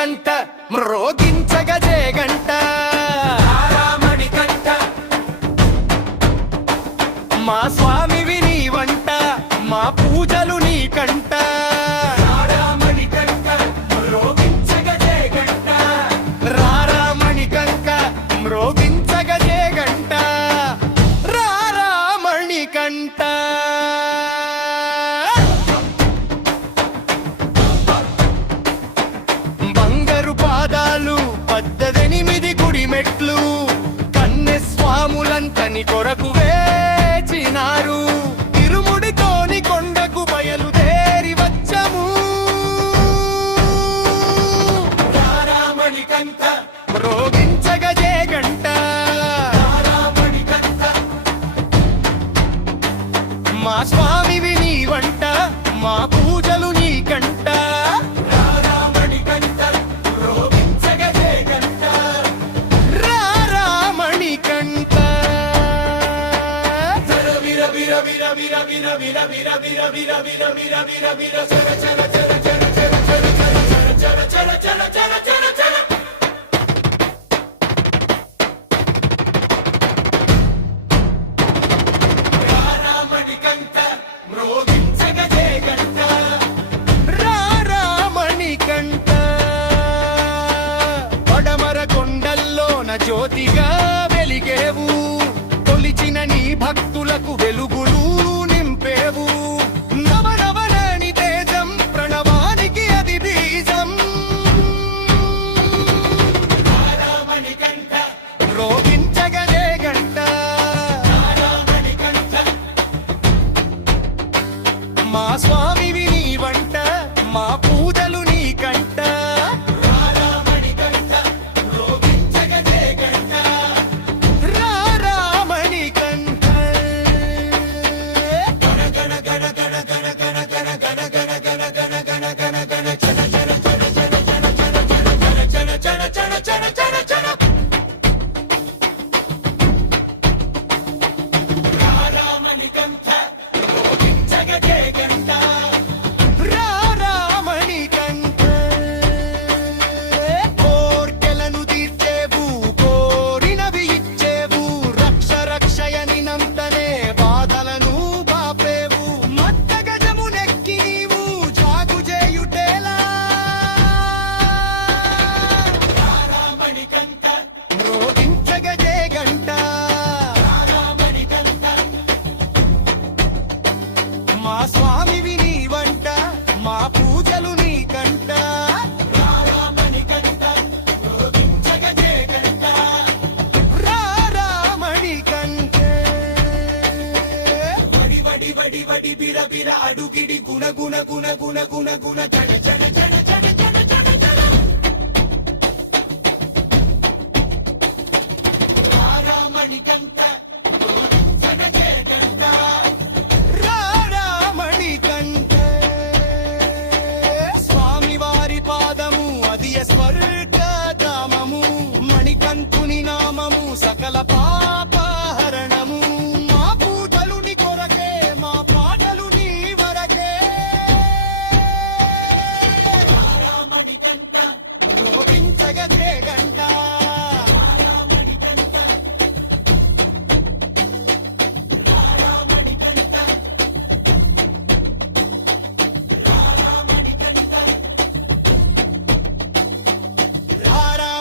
మణికంఠ మ్రోగించగజే గంట మణికంఠ మా స్వామివి నీ వంట మా పూజలు నీ కంట మణికంఠ మ్రోగించగజే గంట రారా మణికంఠ మ్రోగించగజే గంట రారా మణికంఠ పద్దెనిమిది గుడి మెట్లు కన్నె స్వాములంతని కొరకు వేచినారు ఇరుముడితోని కొండకు బయలుదేరి వచ్చము మణికంఠ మ్రోగించగజే గంట మణికంఠ మా స్వామివి నీ వంట మా పూజలు నీ కంట పడమర కొండల్లోన జ్యోతిగా వెలిగేవు కొలిచిన నీ భక్తులకు వెలుగులు నింపేవు నవనవనని తేజం ప్రణవానికి అది బీజం మ్రోగించగజే గంట మా స్వామివి నీ వంట మా పూజలు నీ కంట మా స్వామివి నీ వంట మా పూజలు నీ కంట రారా మణికంఠ వడి వడి వడి వడి బిర బిర అడుగిడి గుణ గుణ గుణ గుణ గుణ గుణ చణ చణ చణ చణ చణ చణ చణ రారా మణికంఠ స్వర్గధామము మణికంఠుని నామము సకల పాపహరణము మా పూజలు నీ కొరకే మా పాటలు నీ వరకే మణికంఠ మ్రోగించగజే గంట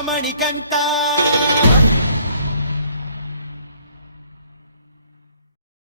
మణికంఠ